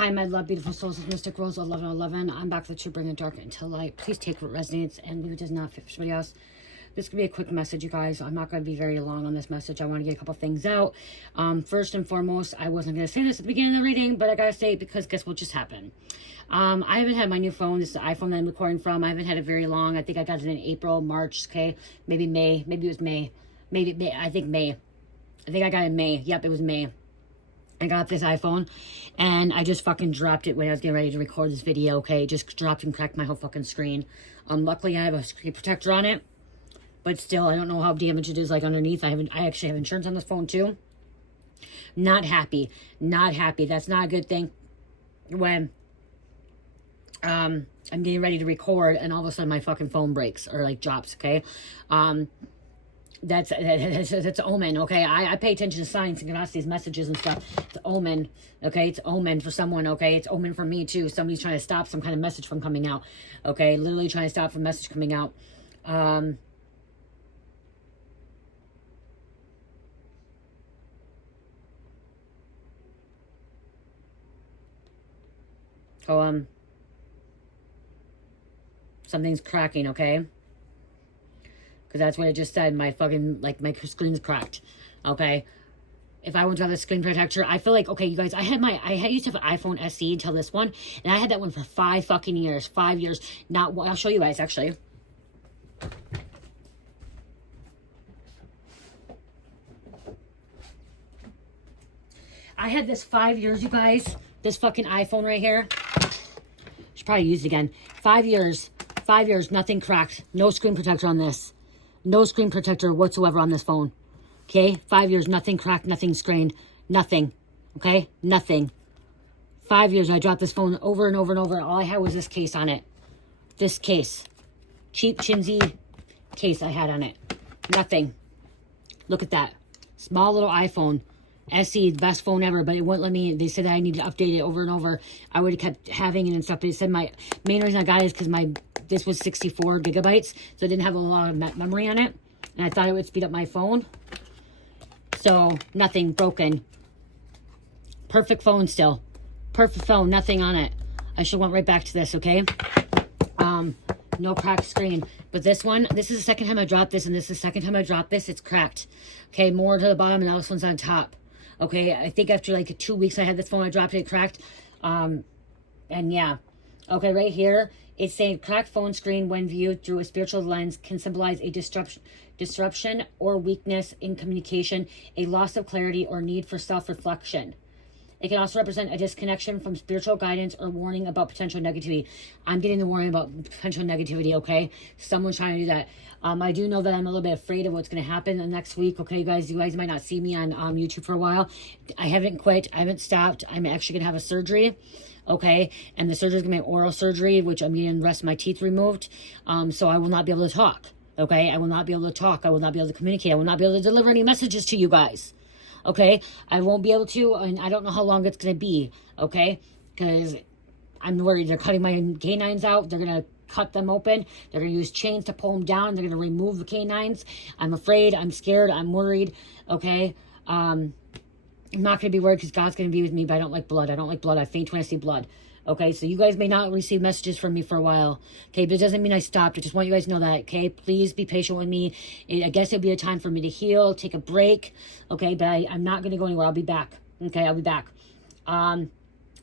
Hi, my love, beautiful souls. It's Mystic Rose 1111. I'm back to bring the dark into light. Please take what resonates and leave it does not fit for somebody else. This could be a quick message, you guys. I'm not going to be very long on this message. I want to get a couple things out. First and foremost, I wasn't going to say this at the beginning of the reading, but I got to say it because guess what just happened? I haven't had my new phone. This is the iPhone that I'm recording from. I haven't had it very long. I think I got it in April, March, okay? Maybe May. Maybe it was May. Maybe May. I think May. I think I got it in May. Yep, it was May. I got this iPhone, and I just fucking dropped it when I was getting ready to record this video, okay? Just dropped and cracked my whole fucking screen. Luckily, I have a screen protector on it, but still, I don't know how damaged it is, like, underneath. I actually have insurance on this phone, too. Not happy. Not happy. That's not a good thing when I'm getting ready to record, and all of a sudden, my fucking phone breaks, or, like, drops, okay? That's omen, okay? I pay attention to signs and synchronicities, messages and stuff. It's omen, okay? It's omen for someone, okay? It's omen for me, too. Somebody's trying to stop some kind of message from coming out, okay? Literally trying to stop a message coming out. Something's cracking, okay? Because that's what it just said. My fucking, like, my screen's cracked. Okay? If I went to have the screen protector, I feel like, okay, you guys, I used to have an iPhone SE until this one. And I had that one for 5 fucking years. 5 years. Not, I'll show you guys, actually. I had this 5 years, you guys. This fucking iPhone right here. Should probably use it again. 5 years. 5 years, nothing cracked. No screen protector on this. No screen protector whatsoever on this phone. Okay? 5 years, nothing cracked, nothing strained, nothing. Okay? Nothing. 5 years, I dropped this phone over and over and over. All I had was this case on it. This case. Cheap, chintzy case I had on it. Nothing. Look at that. Small little iPhone. SE, the best phone ever, but it wouldn't let me. They said that I need to update it over and over. I would have kept having it and stuff, but it said my main reason I got it is because this was 64 gigabytes, so it didn't have a lot of memory on it, and I thought it would speed up my phone. So, nothing broken. Perfect phone still. Perfect phone, nothing on it. I should went right back to this, okay? No cracked screen. But this one, this is the second time I dropped this, and this is the second time I dropped this. It's cracked. Okay, more to the bottom, and now this one's on top. Okay, I think after like 2 weeks I had this phone, I dropped it, cracked. And yeah. Okay, right here, it's saying cracked phone screen when viewed through a spiritual lens can symbolize a disruption or weakness in communication, a loss of clarity or need for self-reflection. It can also represent a disconnection from spiritual guidance or warning about potential negativity. I'm getting the warning about potential negativity, okay? Someone's trying to do that. I do know that I'm a little bit afraid of what's going to happen the next week, okay, guys? You guys might not see me on YouTube for a while. I haven't quit. I haven't stopped. I'm actually going to have a surgery, okay? And the surgery is going to be oral surgery, which I'm getting the rest of my teeth removed. So I will not be able to talk, okay? I will not be able to talk. I will not be able to communicate. I will not be able to deliver any messages to you guys. Okay, I won't be able to, and I don't know how long it's going to be, okay, because I'm worried. They're cutting my canines out. They're going to cut them open. They're going to use chains to pull them down. They're going to remove the canines. I'm afraid. I'm scared. I'm worried, okay. I'm not going to be worried because God's going to be with me, but I don't like blood. I don't like blood. I faint when I see blood. Okay, so you guys may not receive messages from me for a while. Okay, but it doesn't mean I stopped. I just want you guys to know that, okay? Please be patient with me. I guess it'll be a time for me to heal, take a break. Okay, but I'm not going to go anywhere. I'll be back. Okay, I'll be back.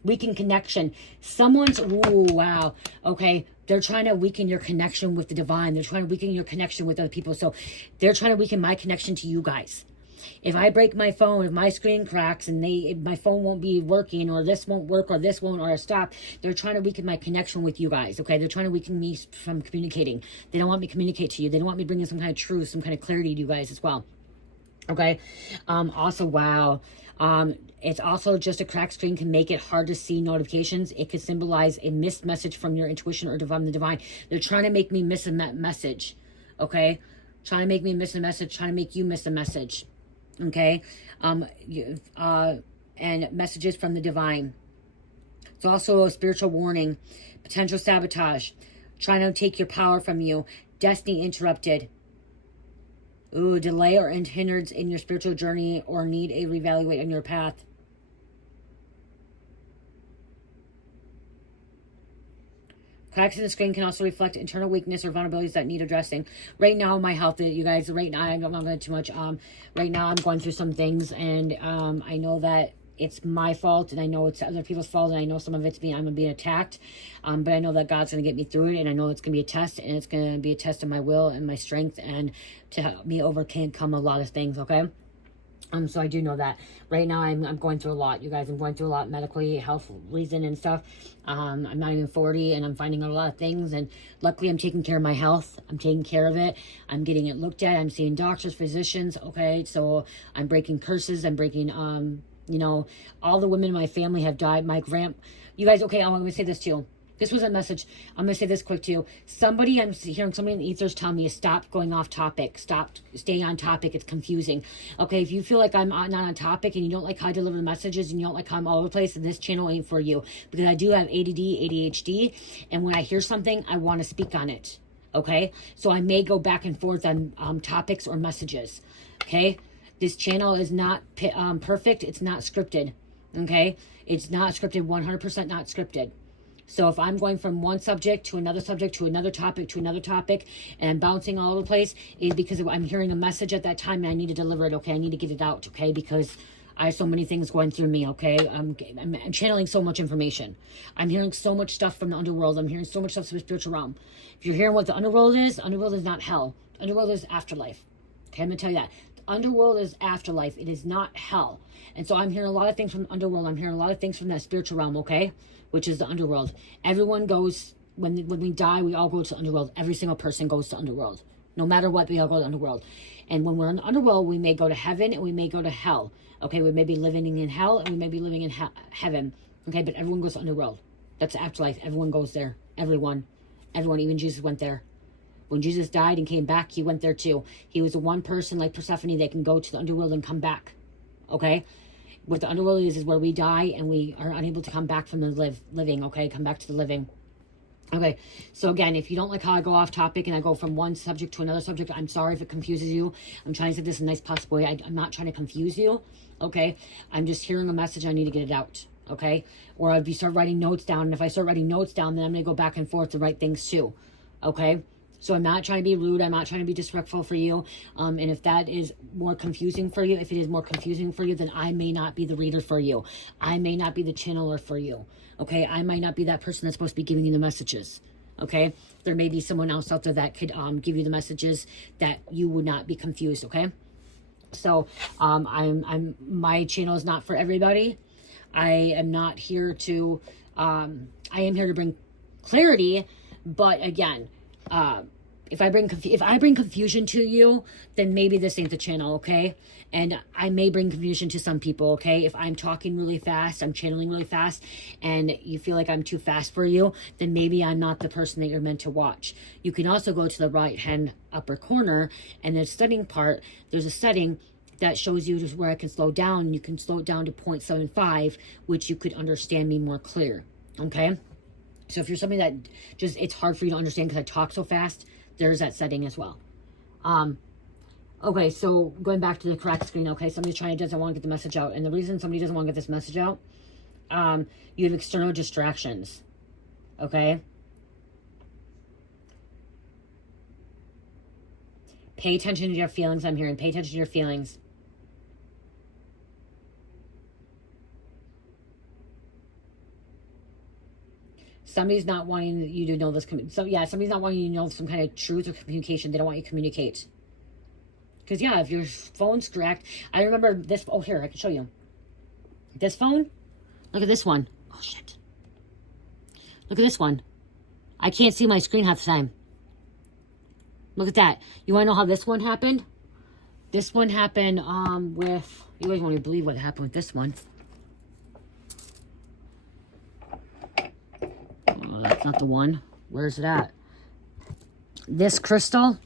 Weaken connection. Someone's, ooh, wow. Okay, they're trying to weaken your connection with the divine. They're trying to weaken your connection with other people. So they're trying to weaken my connection to you guys. If I break my phone, if my screen cracks and my phone won't be working, or this won't work, or this won't, or stop, they're trying to weaken my connection with you guys, okay? They're trying to weaken me from communicating. They don't want me to communicate to you. They don't want me bringing some kind of truth, some kind of clarity to you guys as well, okay? Also, wow. It's also just a cracked screen can make it hard to see notifications. It could symbolize a missed message from your intuition or from the divine. They're trying to make me miss a message, okay? Trying to make me miss a message, trying to make you miss a message. Okay, and messages from the divine. It's also a spiritual warning, potential sabotage, trying to take your power from you, destiny interrupted. Ooh, delay or hindrance in your spiritual journey or need a reevaluate on your path. Cracks in the screen can also reflect internal weakness or vulnerabilities that need addressing. Right now, my health, you guys, right now, I'm not going too much. Right now, I'm going through some things, and I know that it's my fault, and I know it's other people's fault, and I know some of it's me. I'm being attacked, but I know that God's going to get me through it, and I know it's going to be a test, and it's going to be a test of my will and my strength, and to help me overcome a lot of things, okay? So I do know that. Right now, I'm going through a lot, you guys. I'm going through a lot medically, health reason and stuff. I'm not even 40, and I'm finding out a lot of things, and luckily I'm taking care of my health. I'm taking care of it. I'm getting it looked at. I'm seeing doctors, physicians, okay? So I'm breaking curses. I'm breaking, you know, all the women in my family have died. You guys, okay, I'm going to say this too. This was a message. I'm going to say this quick too. I'm hearing somebody in the ethers tell me to stop going off topic. Stay on topic. It's confusing. Okay, if you feel like I'm not on topic and you don't like how I deliver the messages and you don't like how I'm all over the place, then this channel ain't for you. Because I do have ADD, ADHD, and when I hear something, I want to speak on it. Okay, so I may go back and forth on topics or messages. Okay, this channel is not perfect. It's not scripted. Okay, it's not scripted, 100% not scripted. So if I'm going from one subject to another subject to another topic to another topic and I'm bouncing all over the place, is because I'm hearing a message at that time and I need to deliver it, okay? I need to get it out, okay? Because I have so many things going through me, okay? I'm channeling so much information. I'm hearing so much stuff from the underworld. I'm hearing so much stuff from the spiritual realm. If you're hearing what the underworld is not hell. The underworld is afterlife. Okay, I'm going to tell you that. The underworld is afterlife. It is not hell. And so I'm hearing a lot of things from the underworld. I'm hearing a lot of things from that spiritual realm, okay? Which is the underworld. Everyone goes, when we die, we all go to the underworld. Every single person goes to underworld. No matter what, we all go to the underworld. And when we're in the underworld, we may go to heaven and we may go to hell. Okay, we may be living in hell and we may be living in heaven. Okay, but everyone goes to underworld. That's the afterlife. Everyone goes there. Everyone. Even Jesus went there. When Jesus died and came back, he went there too. He was the one person like Persephone that can go to the underworld and come back. Okay? What the underworld is where we die and we are unable to come back from the living, okay? Come back to the living. Okay, so again, if you don't like how I go off topic and I go from one subject to another subject, I'm sorry if it confuses you. I'm trying to say this in a nice possible way. I'm not trying to confuse you, okay? I'm just hearing a message. I need to get it out, okay? Or I'd start writing notes down, and if I start writing notes down, then I'm going to go back and forth to write things too, okay? So I'm not trying to be rude. I'm not trying to be disrespectful for you. And if that is more confusing for you, then I may not be the reader for you. I may not be the channeler for you. Okay? I might not be that person that's supposed to be giving you the messages. Okay? There may be someone else out there that could give you the messages that you would not be confused. Okay? So my channel is not for everybody. I am not here to. I am here to bring clarity, but again. If I bring confusion to you, then maybe this ain't the channel, okay? And I may bring confusion to some people, okay? If I'm talking really fast, I'm channeling really fast, and you feel like I'm too fast for you, then maybe I'm not the person that you're meant to watch. You can also go to the right-hand upper corner, and the setting part, there's a setting that shows you where I can slow down, and you can slow it down to 0.75, which you could understand me more clear, okay? So if you're somebody that it's hard for you to understand because I talk so fast, there's that setting as well. Okay, so going back to the correct screen, okay, somebody doesn't want to get the message out. And the reason somebody doesn't want to get this message out, you have external distractions, okay? Pay attention to your feelings, I'm hearing. Pay attention to your feelings. Somebody's not wanting you to know this. Somebody's not wanting you to know some kind of truth or communication. They don't want you to communicate. Because, yeah, if your phone's correct. I remember this. Oh, here, I can show you. This phone. Look at this one. Oh, shit. Look at this one. I can't see my screen half the time. Look at that. You want to know how this one happened? This one happened with... You guys won't even believe what happened with this one. Oh, that's not the one. Where's it at? This crystal.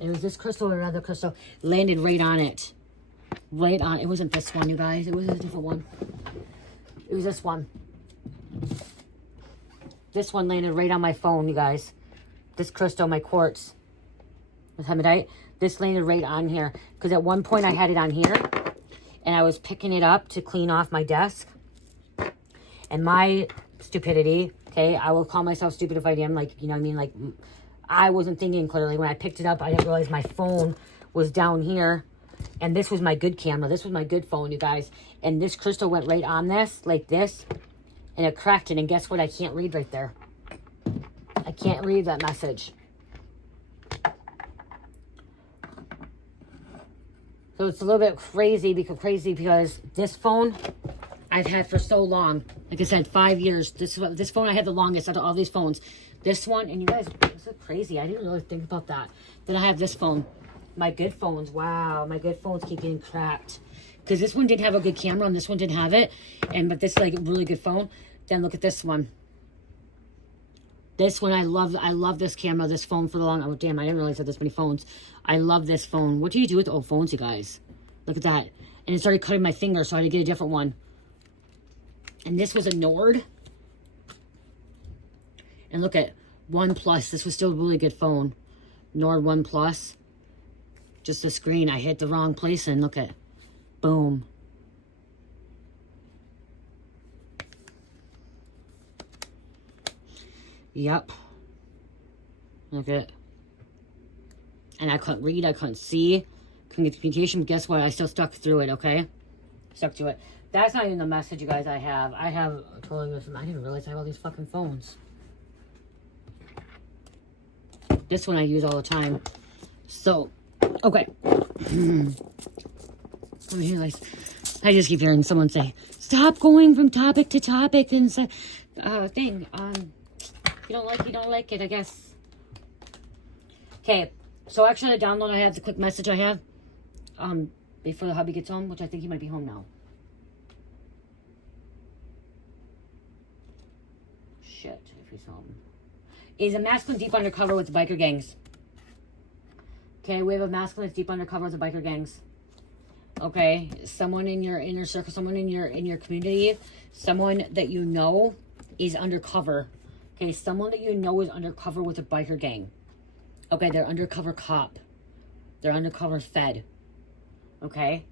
It was this crystal or another crystal. Landed right on it. Right on. It wasn't this one, you guys. It was a different one. It was this one. This one landed right on my phone, you guys. This crystal, my quartz. This hematite. This landed right on here. Because at one point I had it on here. And I was picking it up to clean off my desk. And my stupidity Okay, I will call myself stupid if I am. Like, you know what I mean? Like, I wasn't thinking clearly. When I picked it up, I didn't realize my phone was down here. And this was my good camera. This was my good phone, you guys. And this crystal went right on this, like this. And it cracked it. And guess what? I can't read right there. I can't read that message. So it's a little bit crazy because this phone I've had for so long. Like I said, 5 years. This phone I had the longest out of all these phones. This one, and you guys, this is crazy. I didn't really think about that. Then I have this phone. My good phones. Wow, my good phones keep getting cracked. Because this one didn't have a good camera and this one didn't have it. But this is like a really good phone. Then look at this one. This one, I love this camera, this phone for the long... Oh, damn, I didn't realize I had this many phones. I love this phone. What do you do with old phones, you guys? Look at that. And it started cutting my finger, so I had to get a different one. And this was a Nord. And look at OnePlus. This was still a really good phone. Nord OnePlus. Just the screen. I hit the wrong place and look at... Boom. Yep. Look at it. And I couldn't read. I couldn't see. Couldn't get communication. But guess what? I still stuck through it, okay? Stuck to it. That's not even the message, you guys, I have. I have totally I didn't realize I have all these fucking phones. This one I use all the time. So, okay. Let me hear this. I just keep hearing someone say, stop going from topic to topic and say, thing. You don't like it, I guess. Okay. So actually the download I have, the quick message I have, before the hubby gets home, which I think he might be home now. Shit, if he's home. Is a masculine deep undercover with the biker gangs. Okay, we have a masculine deep undercover with the biker gangs. Okay, someone in your inner circle, someone in your community, someone that you know is undercover. Okay, someone that you know is undercover with a biker gang. Okay, they're undercover cop. They're undercover fed. Okay,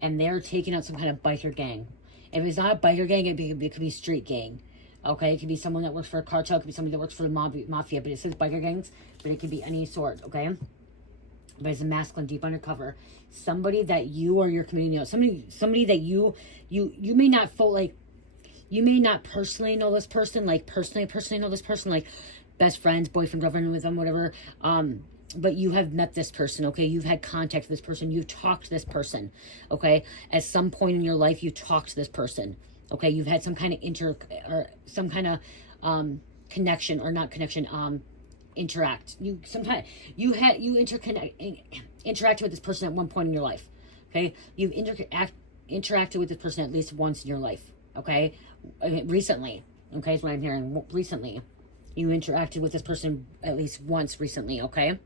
and they're taking out some kind of biker gang. If it's not a biker gang, it could be street gang. Okay, it could be someone that works for a cartel, it could be somebody that works for the mafia, but it says biker gangs, but it could be any sort, okay? But it's a masculine, deep undercover. Somebody that you or your community know. Somebody that you may not feel like, you may not personally know this person, like personally know this person, like best friends, boyfriend, girlfriend with them, whatever. But you have met this person, okay? You've had contact with this person. You've talked to this person, okay? At some point in your life, you talked to this person. Okay, you've had some kind of connection or not connection, interact. Interacted with this person at one point in your life. Okay, you've interacted with this person at least once in your life. Okay, recently. Okay, is what I'm hearing. Recently, you interacted with this person at least once recently. Okay.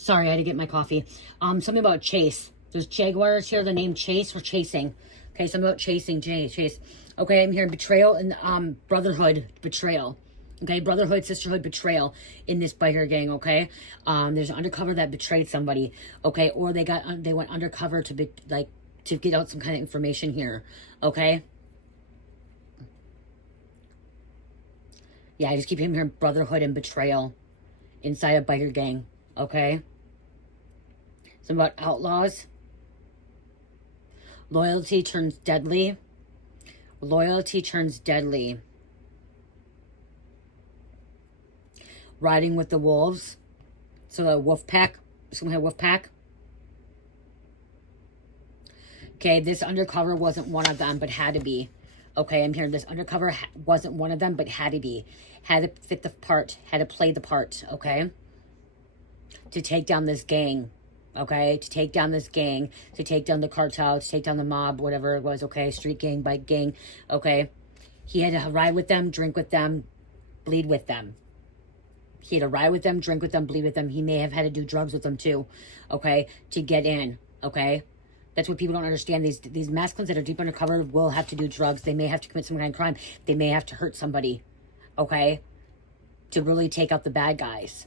Sorry, I had to get my coffee. Something about chase. There's jaguars here. The name Chase or chasing. Okay, something about chasing. Chase. Okay, I'm hearing betrayal and brotherhood betrayal. Okay, brotherhood, sisterhood, betrayal in this biker gang. Okay, there's an undercover that betrayed somebody. Okay, or they went undercover to get out some kind of information here. Okay. Yeah, I just keep hearing brotherhood and betrayal inside a biker gang. Okay. Something about outlaws. Loyalty turns deadly. Loyalty turns deadly. Riding with the wolves. So a wolf pack. Someone had a wolf pack. Okay, this undercover wasn't one of them, but had to be. Okay, I'm hearing this undercover wasn't one of them, but had to be. Had to fit the part. Had to play the part. Okay. To take down this gang, okay? To take down this gang, to take down the cartel, to take down the mob, whatever it was, okay? Street gang, bike gang, okay? He had to ride with them, drink with them, bleed with them. He had to ride with them, drink with them, bleed with them. He may have had to do drugs with them too, okay? To get in, okay? That's what people don't understand. These masculines that are deep undercover will have to do drugs. They may have to commit some kind of crime. They may have to hurt somebody, okay? to really take out the bad guys.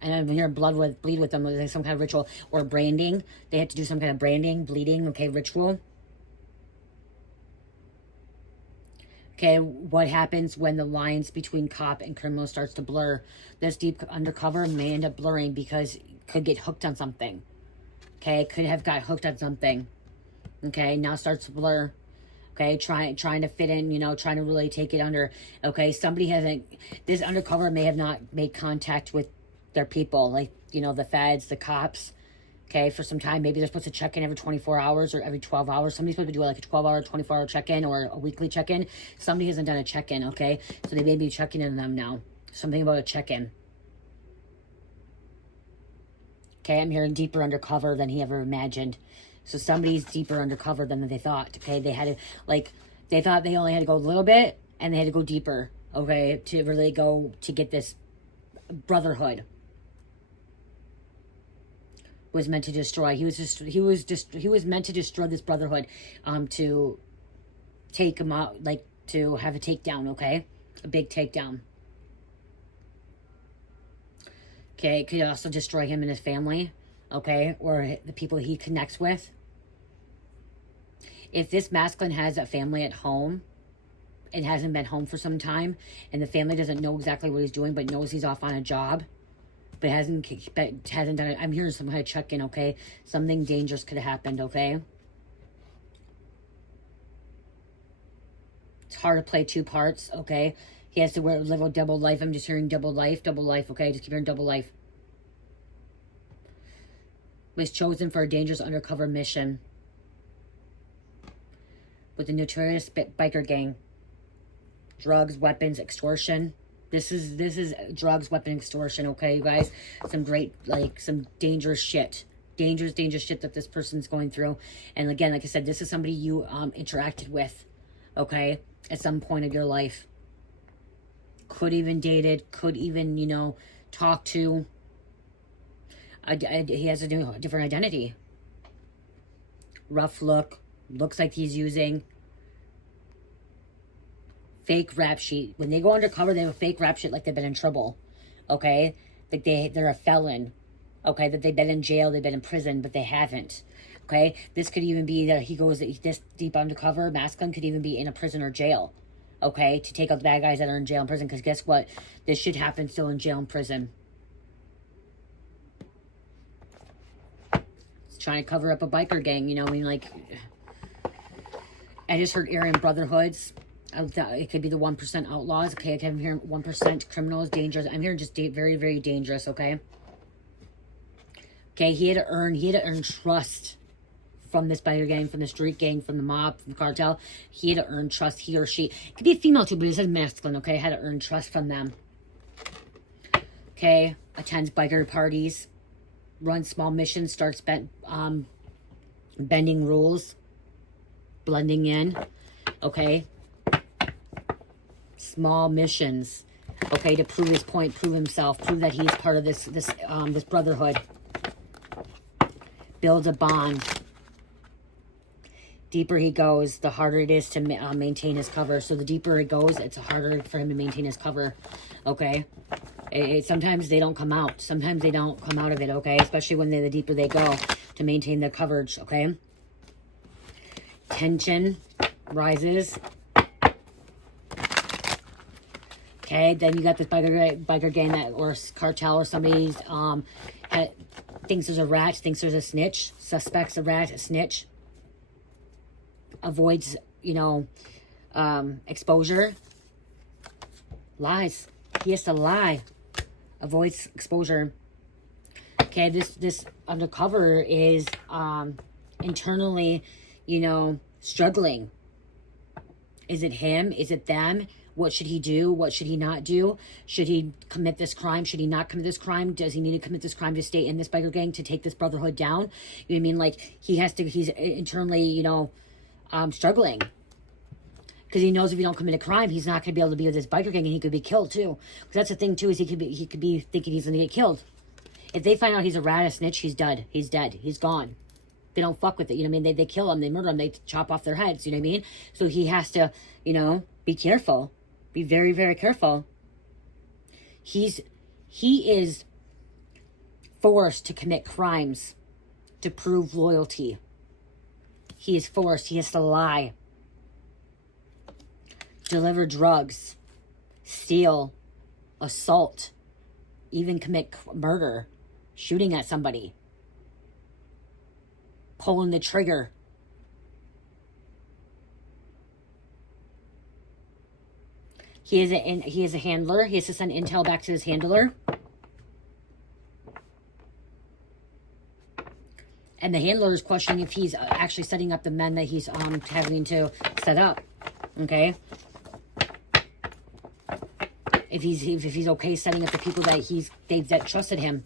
And I'm hearing bleed with them, like some kind of ritual or branding. They have to do some kind of branding, bleeding, okay, ritual. Okay, what happens when the lines between cop and criminal starts to blur? This deep undercover may end up blurring because it could get hooked on something. Okay, could have got hooked on something. Okay, now starts to blur. Okay, trying to fit in, you know, trying to really take it under. Okay, somebody hasn't, this undercover may have not made contact with their people, like, you know, the feds, the cops, okay, for some time. Maybe they're supposed to check in every 24 hours or every 12 hours. Somebody's supposed to do like a 12-hour, 24-hour check-in or a weekly check-in. Somebody hasn't done a check-in, okay? So they may be checking in them now. Something about a check-in. Okay, I'm hearing deeper undercover than he ever imagined. So somebody's deeper undercover than they thought, okay? They had to, like, they thought they only had to go a little bit, and they had to go deeper, okay, to really go to get this brotherhood. Was meant to destroy. He was meant to destroy this brotherhood, to take him out, like, to have a takedown, okay? A big takedown. Okay, it could also destroy him and his family, okay? Or the people he connects with. If this masculine has a family at home and hasn't been home for some time, and the family doesn't know exactly what he's doing, but knows he's off on a job, but hasn't done it, I'm hearing some kind of check-in, okay? Something dangerous could have happened, okay? It's hard to play two parts, okay? He has to live a double life. I'm just hearing double life, okay? Just keep hearing double life. Was chosen for a dangerous undercover mission with the notorious biker gang. Drugs, weapons, extortion. This is drugs, weapon, extortion, okay, you guys? Some great, like, some dangerous shit. Dangerous shit that this person's going through. And again, like I said, this is somebody you interacted with, okay, at some point of your life. Could even dated, could even, you know, talk to. He has a different identity. Rough look. Looks like he's using fake rap sheet. When they go undercover, they have a fake rap sheet like they've been in trouble. Okay? Like they're a felon. Okay? That they've been in jail, they've been in prison, but they haven't. Okay? This could even be that this deep undercover masculine could even be in a prison or jail. Okay? To take out the bad guys that are in jail and prison. Because guess what? This shit happens still in jail and prison. It's trying to cover up a biker gang, you know? I mean, like, I just heard Aryan Brotherhoods. It could be the 1% outlaws. Okay, I'm hearing 1% criminals, dangerous. I'm hearing just very, very dangerous, okay? Okay, he had to earn trust from this biker gang, from the street gang, from the mob, from the cartel. He had to earn trust, he or she. It could be a female too, but it says masculine, okay? Had to earn trust from them. Okay, attends biker parties. Runs small missions, starts bending rules. Blending in, okay? Small missions, okay, to prove his point, prove himself, prove that he's part of this brotherhood. Builds a bond. Deeper he goes, the harder it is to maintain his cover. So the deeper it goes, it's harder for him to maintain his cover, okay? Sometimes they don't come out. Sometimes they don't come out of it, okay? Especially when the deeper they go to maintain their coverage, okay? Tension rises. Okay, then you got this biker gang that, or cartel, or somebody's thinks there's a rat, thinks there's a snitch, suspects a rat, a snitch. Avoids, you know, exposure. Lies. He has to lie. Avoids exposure. Okay, this undercover is internally, you know, struggling. Is it him? Is it them? What should he do? What should he not do? Should he commit this crime? Should he not commit this crime? Does he need to commit this crime to stay in this biker gang to take this brotherhood down? You know what I mean? Like, he's internally, you know, struggling. Because he knows if he don't commit a crime, he's not going to be able to be with this biker gang, and he could be killed too. Because that's the thing too, is he could be thinking he's going to get killed. If they find out he's a rat, a snitch, he's dead. He's dead. He's gone. They don't fuck with it. You know what I mean? They kill him. They murder him. They chop off their heads. You know what I mean? So he has to, you know, be careful. Be very, very careful. He is forced to commit crimes to prove loyalty. He is forced. He has to lie, deliver drugs, steal, assault, even commit murder, shooting at somebody, pulling the trigger. He is a handler. He has to send intel back to his handler. And the handler is questioning if he's actually setting up the men that he's having to set up. Okay? If he's okay setting up the people that that trusted him.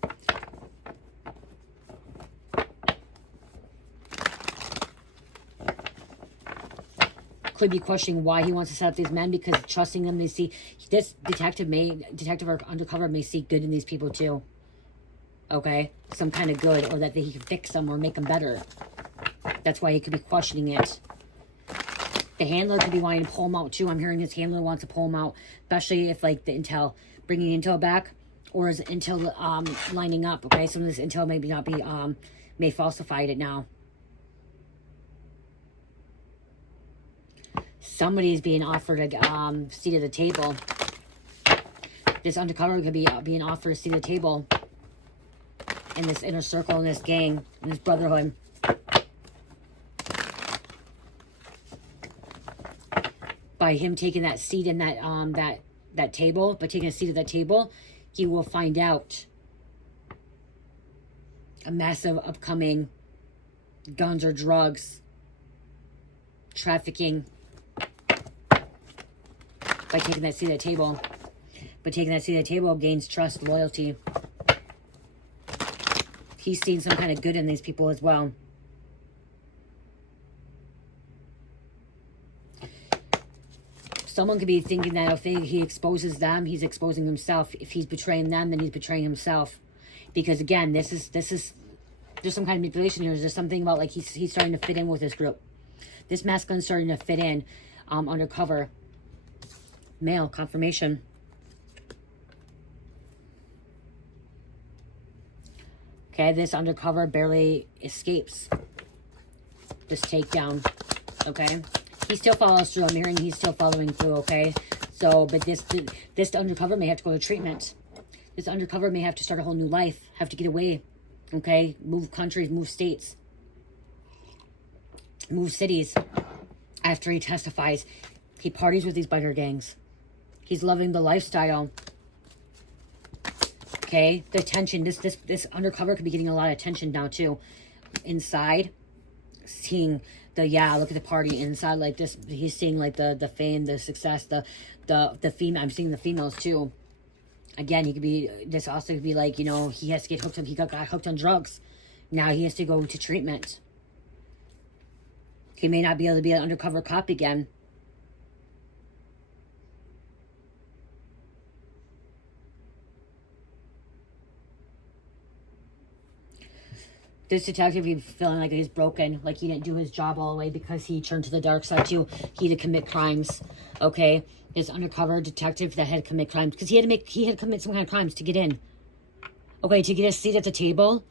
Could be questioning why he wants to set up these men, because trusting them, they see this detective or undercover may see good in these people too. Okay, some kind of good, or that he can fix them or make them better. That's why he could be questioning it. The handler could be wanting to pull him out too. I'm hearing his handler wants to pull him out, especially if like the intel, bringing intel back, or is intel lining up. Okay, some of this intel maybe not be may falsified it now. Somebody is being offered a seat at the table. This undercover could be being offered a seat at the table in this inner circle, in this gang, in this brotherhood. By him taking that seat in that table, by taking a seat at that table, he will find out a massive upcoming guns or drugs trafficking. By taking that seat at the table. But taking that seat at the table gains trust, loyalty. He's seen some kind of good in these people as well. Someone could be thinking that if he exposes them, he's exposing himself. If he's betraying them, then he's betraying himself. Because again, there's some kind of manipulation here. There's something about like he's starting to fit in with this group. This masculine's starting to fit in undercover. Male confirmation. Okay, this undercover barely escapes this takedown. Okay, he still follows through. I'm hearing he's still following through. Okay, so but this undercover may have to go to treatment. This undercover may have to start a whole new life. Have to get away. Okay, move countries, move states, move cities. After he testifies, he parties with these biker gangs. He's loving the lifestyle. Okay, the attention. This undercover could be getting a lot of attention now too. Inside, seeing the look at the party inside like this. He's seeing like the fame, the success, the female. I'm seeing the females too. Again, he could be. This also could be like, you know, he has to get hooked on. He got hooked on drugs. Now he has to go to treatment. He may not be able to be an undercover cop again. This detective, he's feeling like he's broken, like he didn't do his job all the way because he turned to the dark side too. He had to commit crimes, okay? This undercover detective that had to commit crimes because he had to commit some kind of crimes to get in. Okay, to get a seat at the table,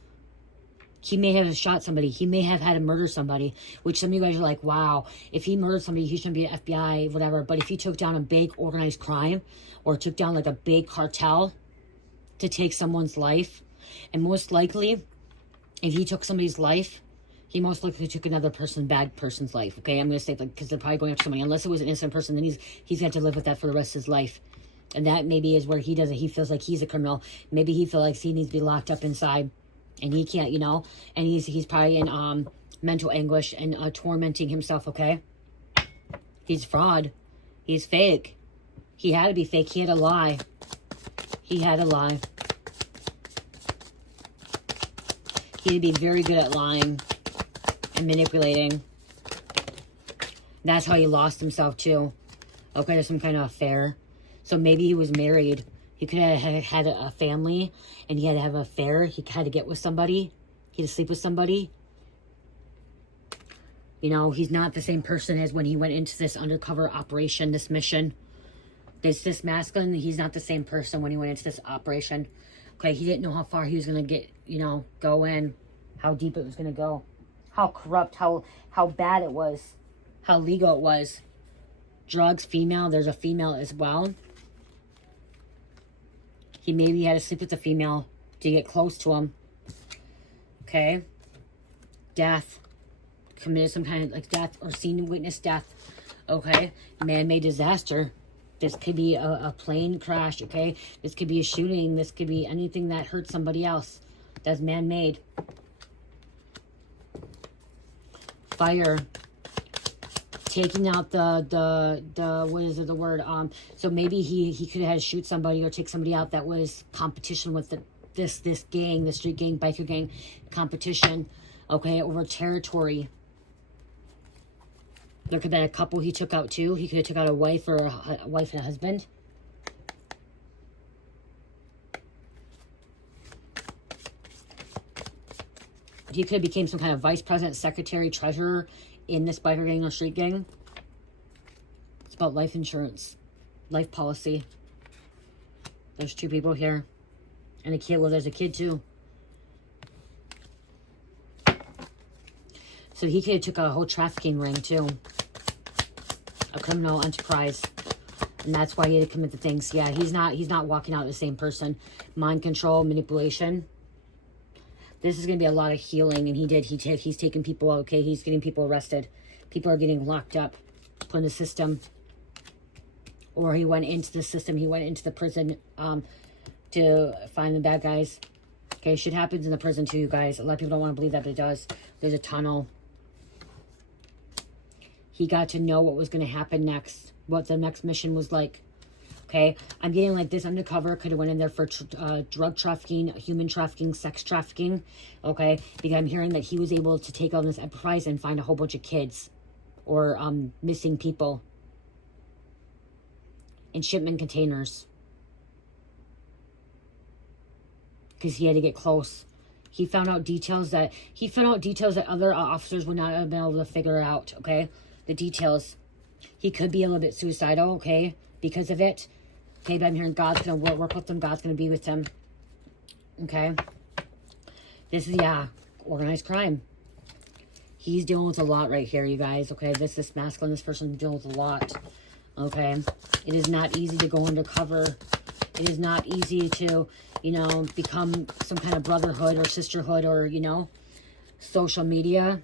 he may have shot somebody. He may have had to murder somebody, which some of you guys are like, wow, if he murdered somebody, he shouldn't be an FBI, whatever. But if he took down a big organized crime or took down like a big cartel to take someone's life, and most likely, if he took somebody's life, he most likely took another bad person's life. Okay, I'm going to say, like, because they're probably going after somebody. Unless it was an innocent person, then he's got to live with that for the rest of his life. And that maybe is where he does it. He feels like he's a criminal. Maybe he feels like he needs to be locked up inside, and he can't, you know. And he's probably in mental anguish and tormenting himself. Okay, he's fraud. He's fake. He had to be fake. He had to lie. He had to lie. He'd be very good at lying and manipulating. That's how he lost himself too. Okay, there's some kind of affair. So maybe he was married. He could have had a family and he had to have an affair. He had to get with somebody. He had to sleep with somebody. You know, he's not the same person as when he went into this undercover operation, this mission. This masculine, he's not the same person when he went into this operation. Okay, he didn't know how far he was going to get, you know, go in, how deep it was going to go, how corrupt, how bad it was, how legal it was. Drugs, female, there's a female as well. He maybe had to sleep with the female to get close to him. Okay. Death. Committed some kind of like death or seen witness death. Okay. Man-made disaster. This could be a plane crash. Okay. This could be a shooting. This could be anything that hurts somebody else. That's man-made. Fire. Taking out the what is it, the word, so maybe he could have had to shoot somebody or take somebody out that was competition with this gang, the street gang, biker gang competition, okay, over territory. There could have been a couple he took out too. He could have took out a wife or a wife and a husband. He could have became some kind of vice president, secretary, treasurer in this biker gang or street gang. It's about life insurance, life policy. There's two people here. And a kid. Well, there's a kid too. So he could have took a whole trafficking ring too. A criminal enterprise. And that's why he had to commit the things. Yeah, he's not walking out the same person. Mind control, manipulation. This is going to be a lot of healing, and he's taking people, okay, he's getting people arrested. People are getting locked up, put in the system. Or he went into the system, he went into the prison to find the bad guys. Okay, shit happens in the prison too, you guys. A lot of people don't want to believe that, but it does. There's a tunnel. He got to know what was going to happen next, what the next mission was like. Okay, I'm getting like this undercover could have went in there for drug trafficking, human trafficking, sex trafficking. Okay, because I'm hearing that he was able to take on this enterprise and find a whole bunch of kids or missing people in shipment containers because he had to get close. He found out details that other officers would not have been able to figure out. Okay, the details. He could be a little bit suicidal. Okay, because of it. Okay, but I'm hearing God's going to work with them. God's going to be with them. Okay. This is, yeah, organized crime. He's dealing with a lot right here, you guys. Okay, this masculine, this person dealing with a lot. Okay. It is not easy to go undercover. It is not easy to, you know, become some kind of brotherhood or sisterhood or, you know, social media.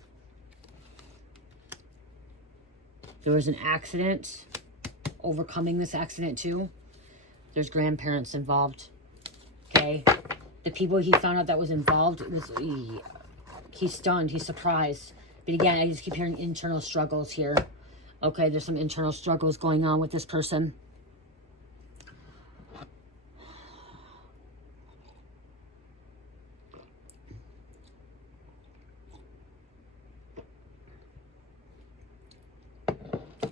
There was an accident. Overcoming this accident too. There's grandparents involved. Okay. The people he found out that was involved, he's stunned. He's surprised. But again, I just keep hearing internal struggles here. Okay, there's some internal struggles going on with this person.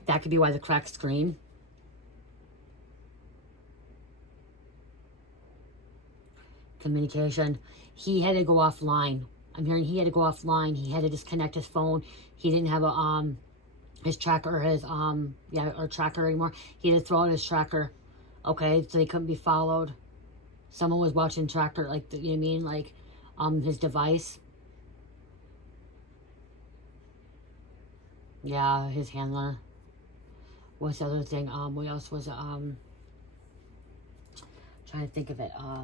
That could be why the cracked screen. Communication. He had to go offline. I'm hearing he had to go offline. He had to disconnect his phone. He didn't have a his tracker or his tracker anymore. He had to throw out his tracker. Okay, so they couldn't be followed. Someone was watching tracker, like, you know what I mean, like his device. Yeah, his handler. What's the other thing? What else was it? Trying to think of it. I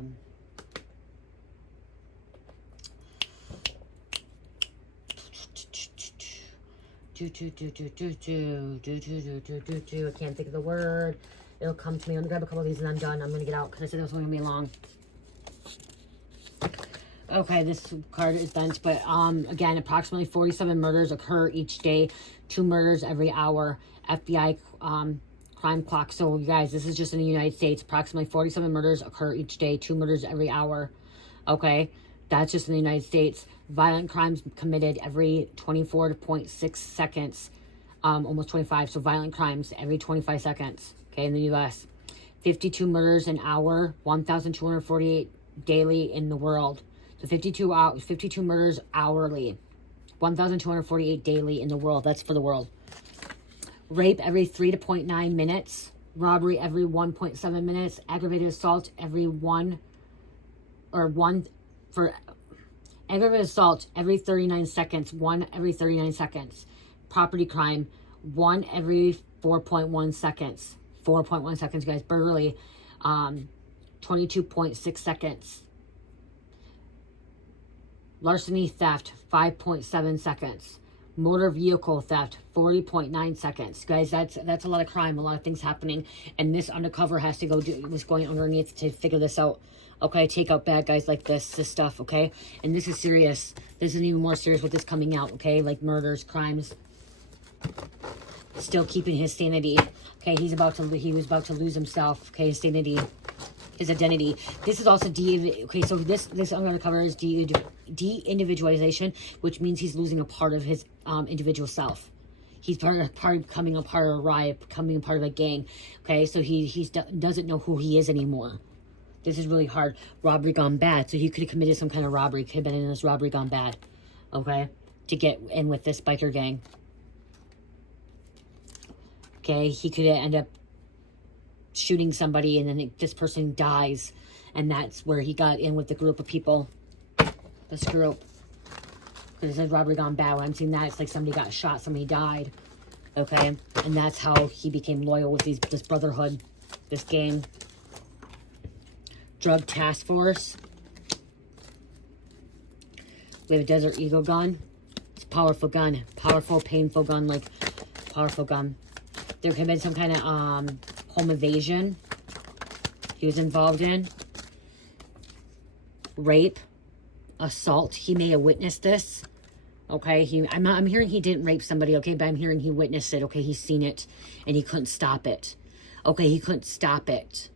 can't think of the word. It'll come to me. I'm gonna grab a couple of these and I'm done. I'm gonna get out because I said it was only gonna be long. Okay, this card is bent, but again, approximately 47 murders occur each day, 2 murders every hour. FBI crime clock. So you guys, this is just in the United States. Approximately 47 murders occur each day, 2 murders every hour. Okay, that's just in the United States. Violent crimes committed every 24.6 seconds, almost 25. So violent crimes every 25 seconds. Okay, in the U.S. 52 murders an hour, 1,248 daily in the world. So 52 murders hourly, 1,248 daily in the world. That's for the world. Rape every 3.9 minutes. robbery every 1.7 minutes, aggravated assault every aggravated assault every 39 seconds, 1 every 39 seconds. Property crime, 1 every 4.1 seconds. 4.1 seconds, guys. Burglary, 22.6 seconds. Larceny theft, 5.7 seconds. Motor vehicle theft, 40.9 seconds. Guys, that's a lot of crime, a lot of things happening. And this undercover has to was going underneath to figure this out. Okay, take out bad guys like this stuff, okay? And this is serious. This is even more serious with this coming out, okay? Like murders, crimes. Still keeping his sanity. Okay, he was about to lose himself. Okay, his sanity, his identity. This is also okay, so this undercover is de-individualization, which means he's losing a part of his individual self. He's becoming a part of a riot, becoming a part of a gang. Okay, so he doesn't know who he is anymore. This is really hard. Robbery gone bad. So he could have committed some kind of robbery. Could have been in this robbery gone bad. Okay, to get in with this biker gang. Okay, he could end up shooting somebody and then this person dies. And that's where he got in with the group of people. This group. Because it says robbery gone bad. When I'm seeing that, it's like somebody got shot, somebody died. Okay, and that's how he became loyal with this brotherhood, this gang. Drug task force. We have a Desert Eagle gun. It's a powerful gun. Powerful, painful gun, like powerful gun. There could have been some kind of home invasion he was involved in. Rape. Assault. He may have witnessed this. Okay, I'm hearing he didn't rape somebody, okay, but I'm hearing he witnessed it, okay, he's seen it, and he couldn't stop it. Okay, he couldn't stop it.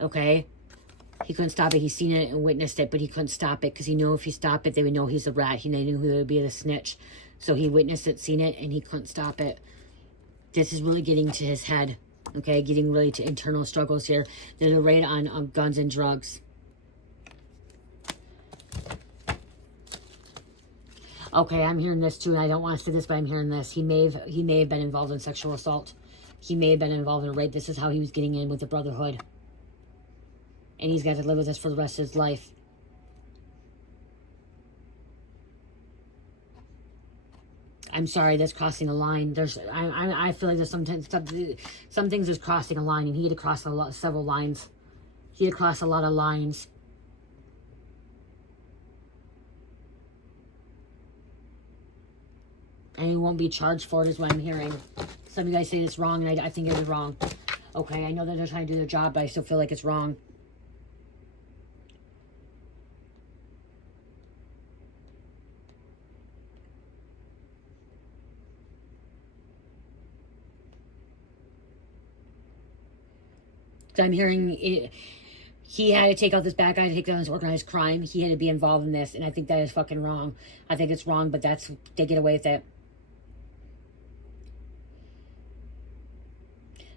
Okay? He couldn't stop it. He's seen it and witnessed it, but he couldn't stop it because he knew if he stopped it, they would know he's a rat. He knew he would be the snitch. So he witnessed it, seen it, and he couldn't stop it. This is really getting to his head. Okay, getting really to internal struggles here. There's a raid on guns and drugs. Okay, I'm hearing this too, and I don't want to say this, but I'm hearing this. He may have been involved in sexual assault. He may have been involved in a rape. This is how he was getting in with the Brotherhood. And he's got to live with this for the rest of his life. I'm sorry, that's crossing a line. I feel like there's some things is crossing a line, and he had to cross several lines. He had to cross a lot of lines. And he won't be charged for it, is what I'm hearing. Some of you guys say it's wrong, and I think it is wrong. Okay, I know that they're trying to do their job, but I still feel like it's wrong. So I'm hearing he had to take out this bad guy to take down this organized crime. He had to be involved in this, and I think that is fucking wrong. I think it's wrong, but they get away with it.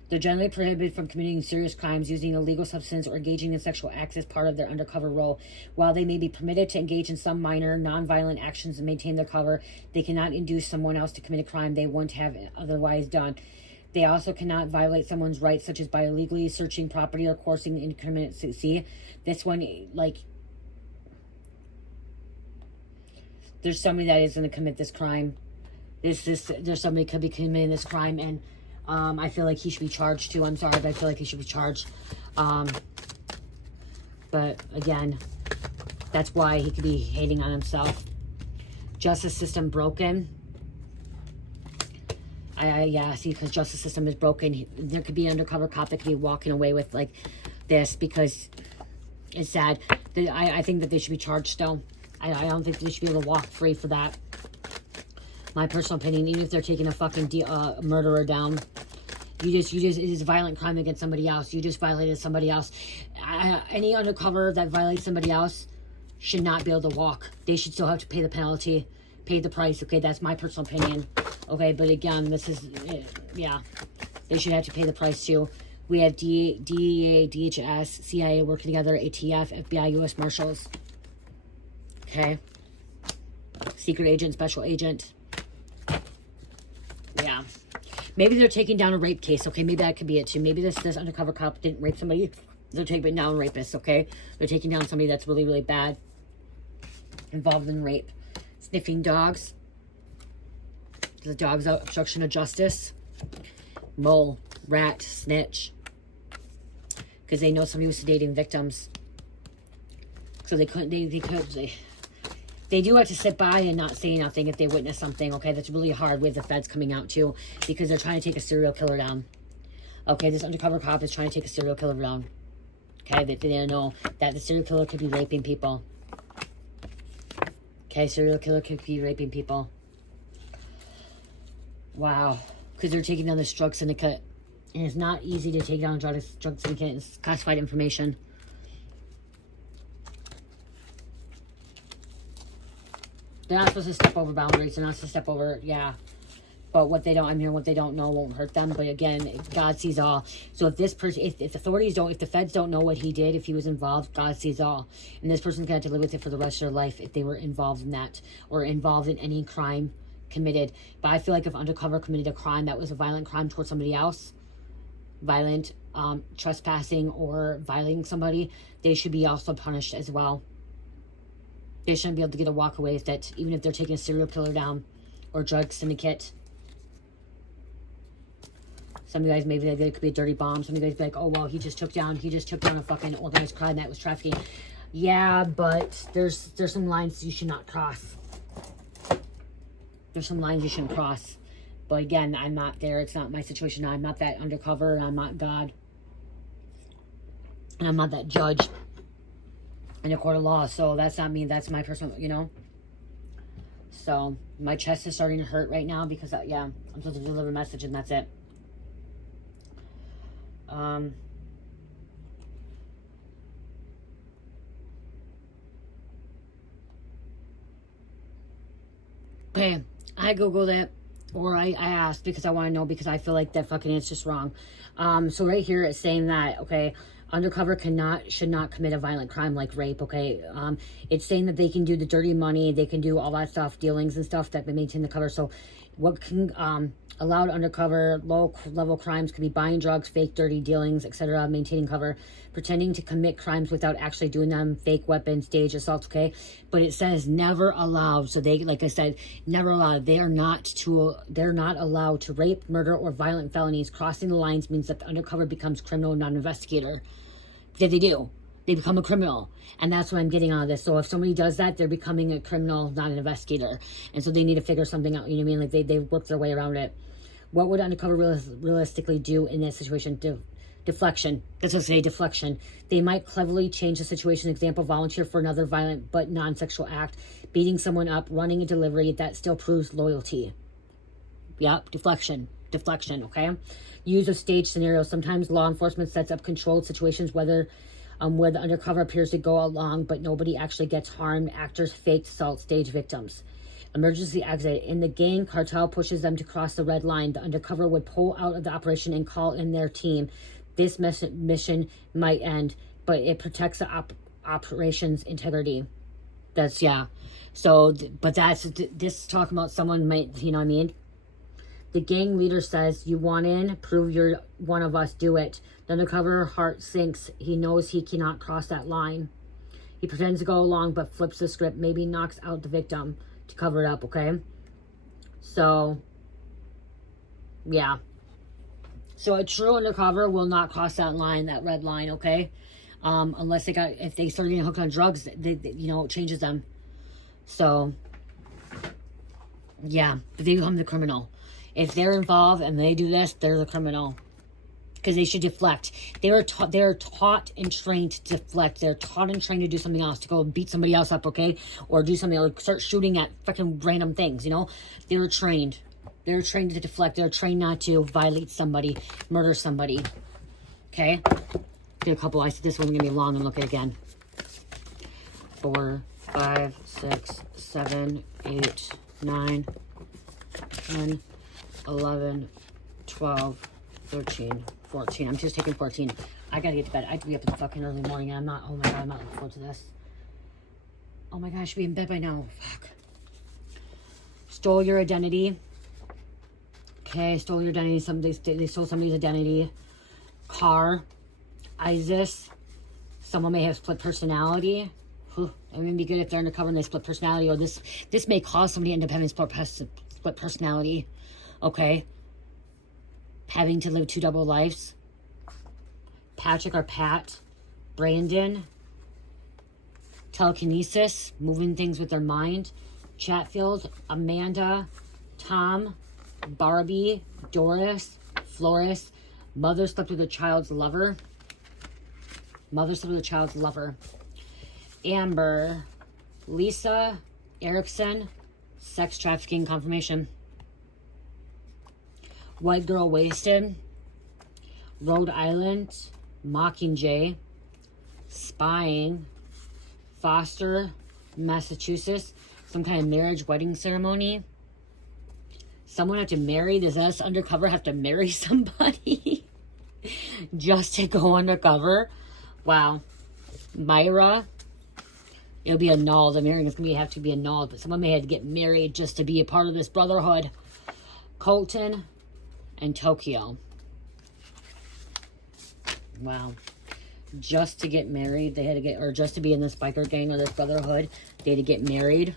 They're generally prohibited from committing serious crimes, using illegal substance, or engaging in sexual acts as part of their undercover role. While they may be permitted to engage in some minor, non-violent actions and maintain their cover, they cannot induce someone else to commit a crime they wouldn't have otherwise done. They also cannot violate someone's rights, such as by illegally searching property or coercing incriminate. See, this one, like, there's somebody that is going to commit this crime. There's somebody could be committing this crime, and I feel like he should be charged too. I'm sorry, but I feel like he should be charged. But again, that's why he could be hating on himself. Justice system broken. Yeah, see, because justice system is broken. There could be an undercover cop that could be walking away with like this because it's sad. I think that they should be charged still. I don't think they should be able to walk free for that. My personal opinion, even if they're taking a fucking murderer down, it is a violent crime against somebody else. You just violated somebody else. Any undercover that violates somebody else should not be able to walk. They should still have to pay the penalty, pay the price. Okay, that's my personal opinion. Okay, but again, this is, yeah, they should have to pay the price too. We have DEA, DHS, CIA working together, ATF, FBI, U.S. Marshals. Okay. Secret agent, special agent. Yeah. Maybe they're taking down a rape case, okay? Maybe that could be it too. Maybe this undercover cop didn't rape somebody. They're taking down rapists, okay? They're taking down somebody that's really, really bad, involved in rape. Sniffing dogs. The dog's out, obstruction of justice. Mole, rat, snitch. Because they know somebody was sedating victims. So they couldn't, they do have to sit by and not say nothing if they witness something, okay? That's really hard with the feds coming out too, because they're trying to take a serial killer down. Okay, this undercover cop is trying to take a serial killer down. Okay, they didn't know that the serial killer could be raping people. Okay, serial killer could be raping people. Wow. Because they're taking down this drug syndicate. And it's not easy to take down a drug syndicate. It's classified information. They're not supposed to step over boundaries. They're not supposed to step over, yeah. But what they don't, I'm hearing what they don't know won't hurt them. But again, God sees all. So if this person, if authorities don't, if the feds don't know what he did, if he was involved, God sees all. And this person's going to have to live with it for the rest of their life if they were involved in that or involved in any crime committed. But I feel like if Undercover committed a crime that was a violent crime towards somebody else, violent trespassing or violating somebody, they should be also punished as well. They shouldn't be able to get a walk away with that, even if they're taking a serial killer down or drug syndicate. Some of you guys, maybe it could be a dirty bomb. Some of you guys be like, oh, well, he just took down a fucking organized crime that was trafficking. Yeah, but there's some lines you should not cross. There's some lines you shouldn't cross. But again, I'm not there. It's not my situation. I'm not that undercover. And I'm not God. And I'm not that judge in a court of law. So that's not me. That's my personal, you know. So my chest is starting to hurt right now because, yeah, I'm supposed to deliver a message and that's it. Okay, I Googled it, or I asked because I want to know, because I feel like that fucking it's just wrong. So right here it's saying that, okay, undercover should not commit a violent crime like rape, okay? It's saying that they can do the dirty money, they can do all that stuff, dealings and stuff that maintain the cover. So what can allowed undercover low-level crimes could be buying drugs, fake dirty dealings, etc., maintaining cover, pretending to commit crimes without actually doing them, fake weapons, stage assaults, okay? But it says never allowed. So they, like I said, never allowed. They're not allowed to rape, murder, or violent felonies. Crossing the lines means that the undercover becomes criminal, not an investigator. That they do. They become a criminal. And that's what I'm getting out of this. So if somebody does that, they're becoming a criminal, not an investigator. And so they need to figure something out. You know what I mean? Like they work their way around it. What would undercover realistically do in this situation? Deflection. That's what I say, deflection. They might cleverly change the situation. Example, volunteer for another violent but non-sexual act. Beating someone up, running a delivery. That still proves loyalty. Yep, deflection, okay? Use of stage scenarios. Sometimes law enforcement sets up controlled situations where the undercover appears to go along, but nobody actually gets harmed. Actors fake assault stage victims. Emergency exit. In the gang, cartel pushes them to cross the red line. The undercover would pull out of the operation and call in their team. This mission might end, but it protects the operation's integrity. That's, yeah. So, but that's, this talking about someone might, you know what I mean? The gang leader says, you want in? Prove you're one of us. Do it. The undercover heart sinks. He knows he cannot cross that line. He pretends to go along, but flips the script. Maybe knocks out the victim to cover it up, okay? So, yeah. So a true undercover will not cross that line, that red line, okay? Unless if they start getting hooked on drugs, you know, it changes them. So, yeah, but they become the criminal. If they're involved and they do this, they're the criminal. Because they should deflect. They are taught and trained to deflect. They're taught and trained to do something else, to go beat somebody else up, okay? Or do something, like start shooting at fucking random things, you know? They're trained. They're trained to deflect. They're trained not to violate somebody, murder somebody. Okay? Did a couple. I said this one's going to be long and look at it again. 4, 5, 6, 7, 8, 9, 10, 11, 12, 13, 14. I'm just taking 14. I gotta get to bed. I have to be up in the fucking early morning, and I'm not, oh my god, I'm not looking forward to this. Oh my god, I should be in bed by now. Fuck. Stole your identity. Okay, stole your identity. They stole somebody's identity. Car. Isis. Someone may have split personality. Whew, it would be good if they're undercover and they split personality, or this may cause somebody to end up having split personality. Okay. Having to live 2 double lives. Patrick or Pat. Brandon. Telekinesis. Moving things with their mind. Chatfield. Amanda. Tom. Barbie. Doris. Floris. Mother slept with a child's lover. Mother slept with a child's lover. Amber. Lisa. Erickson. Sex trafficking confirmation. White girl wasted. Rhode Island. Mockingjay. Spying. Foster. Massachusetts. Some kind of marriage wedding ceremony. Someone have to marry. Does us undercover have to marry somebody just to go undercover? Wow. Myra. It'll be annulled. The marriage is going to have to be annulled. But someone may have to get married just to be a part of this brotherhood. Colton and Tokyo. Wow. Just to get married, they had to get, or just to be in this biker gang or this brotherhood, they had to get married.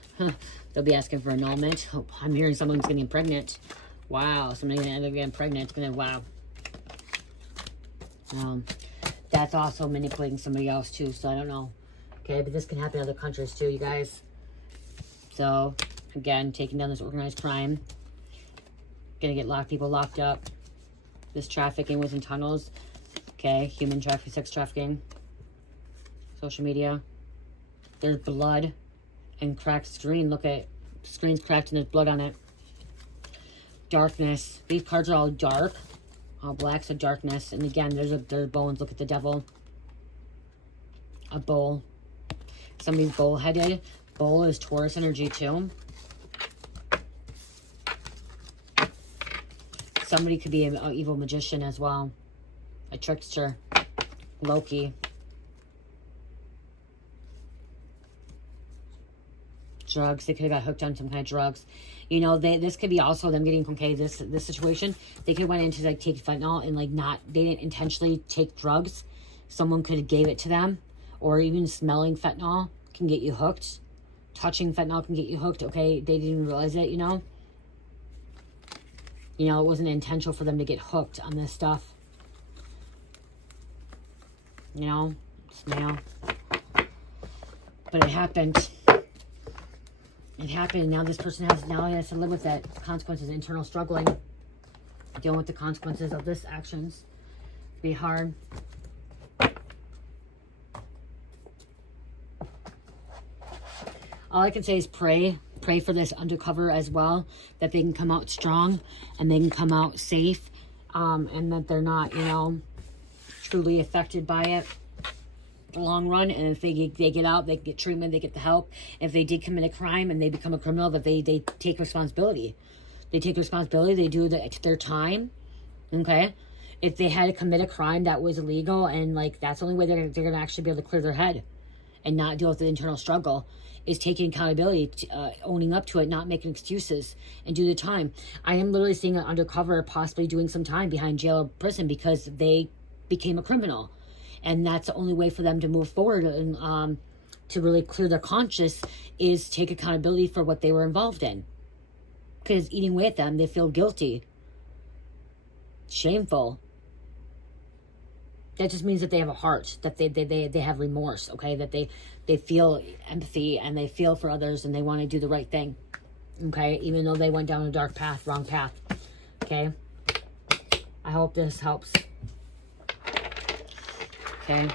They'll be asking for annulment. Oh, I'm hearing someone's getting pregnant. Wow. Somebody's going to end up getting pregnant. It's going to, wow. That's also manipulating somebody else too, so I don't know. Okay, but this can happen in other countries too, you guys. So, again, taking down this organized crime. Gonna get people locked up. This trafficking was in tunnels. Okay, human trafficking, sex trafficking. Social media. There's blood and cracked screen. Look at screen's cracked and there's blood on it. Darkness. These cards are all dark. All black, so darkness. And again, there's bones. Look at the devil. A bull. Somebody's bull-headed. Bull is Taurus energy too. Somebody could be an evil magician as well. A trickster. Loki. Drugs. They could have got hooked on some kind of drugs. You know, this could be also them getting, okay, this situation. They could have went into, like, take fentanyl and, like, they didn't intentionally take drugs. Someone could have gave it to them. Or even smelling fentanyl can get you hooked. Touching fentanyl can get you hooked, okay? They didn't realize it, you know? You know, it wasn't intentional for them to get hooked on this stuff. You know? Smell. But it happened. It happened. Now this person has to live with that. Consequences, internal struggling. Dealing with the consequences of this actions. It'd be hard. All I can say is pray. Pray for this undercover as well. That they can come out strong. And they can come out safe. And that they're not, you know, truly affected by it. The long run. And if they get out, they get treatment, they get the help. If they did commit a crime and they become a criminal, that they take responsibility. They take responsibility. They do their time. Okay? If they had to commit a crime that was illegal and, like, that's the only way they're going to actually be able to clear their head and not deal with the internal struggle, is taking accountability, owning up to it, not making excuses, and do the time. I am literally seeing an undercover possibly doing some time behind jail or prison because they became a criminal. And that's the only way for them to move forward and to really clear their conscience is take accountability for what they were involved in. Because eating away at them, they feel guilty. Shameful. That just means that they have a heart, that they have remorse, okay? That they feel empathy and they feel for others and they want to do the right thing, okay? Even though they went down a dark path, wrong path, okay? I hope this helps. Okay,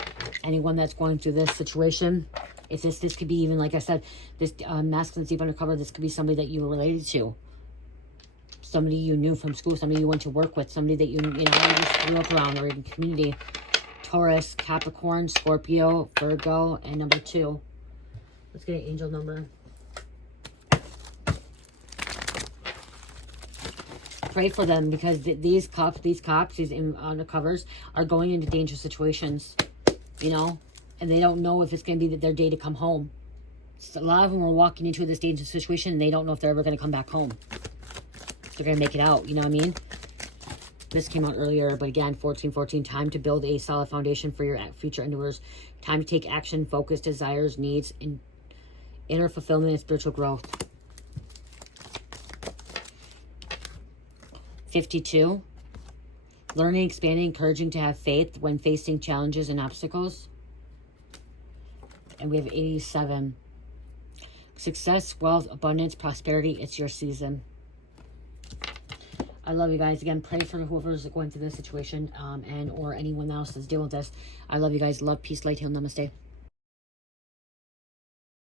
anyone that's going through this situation, if this could be even, like I said, this masculine deep undercover, this could be somebody that you were related to. Somebody you knew from school, somebody you went to work with, somebody that you just grew up around or in community. Taurus, Capricorn, Scorpio, Virgo, and number 2. Let's get an angel number. Pray for them because these cops, these undercovers are going into dangerous situations, you know, and they don't know if it's going to be their day to come home. So a lot of them are walking into this dangerous situation and they don't know if they're ever going to come back home. They're going to make it out, you know what I mean? This came out earlier, but again, 1414, time to build a solid foundation for your future endeavors. Time to take action, focus, desires, needs, and inner fulfillment and spiritual growth. 52, learning, expanding, encouraging to have faith when facing challenges and obstacles. And we have 87, success, wealth, abundance, prosperity, it's your season. I love you guys. Again, pray for whoever's going through this situation and or anyone else that's dealing with this. I love you guys. Love, peace, light, heal, namaste.